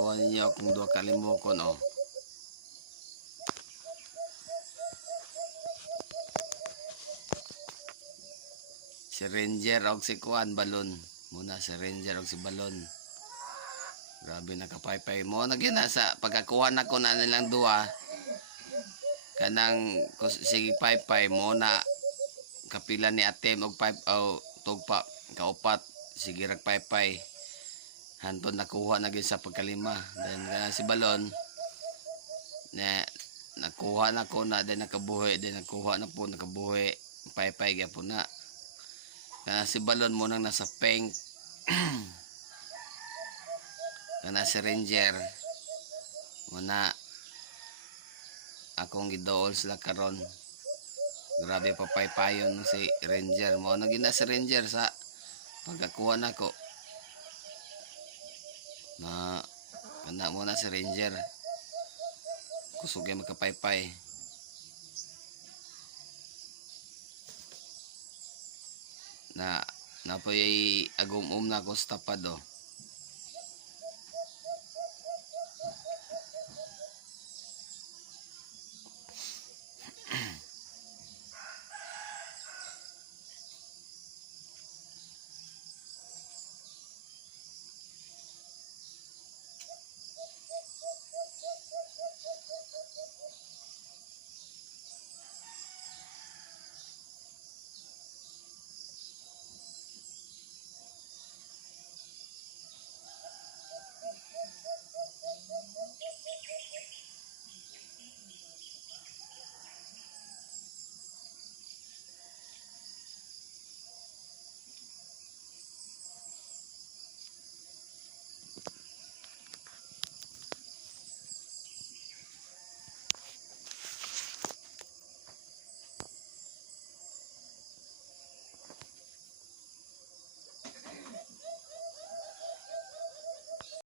Tawan ninyo akong duha kalimokon oh. Si Ranger og si Kuan Balon. Muna si Ranger og si Balon. Grabe nakapaypay mo na gina sa pagkakuha na ko na nilang duha. Kanang sige paypay mo na kapila ni Atem og pipe o tugpa kaupat sige rag paypay. Hantod nakuha na gyud sa pagkalima. Then si Balon na nakuha na ko na then nakabuhi then nakuha na po nakabuhi paypay gyapon na. Kana si Balon mo nang nasa pink. Kana si Ranger muna akong gidool sila karon. Grabe papaypayon si Ranger mo na gina si Ranger sa pagkakuha nako. Na kana mo na si Ranger. Kusog ay makapaypay. Na napoy agum na ko sa tapad oh.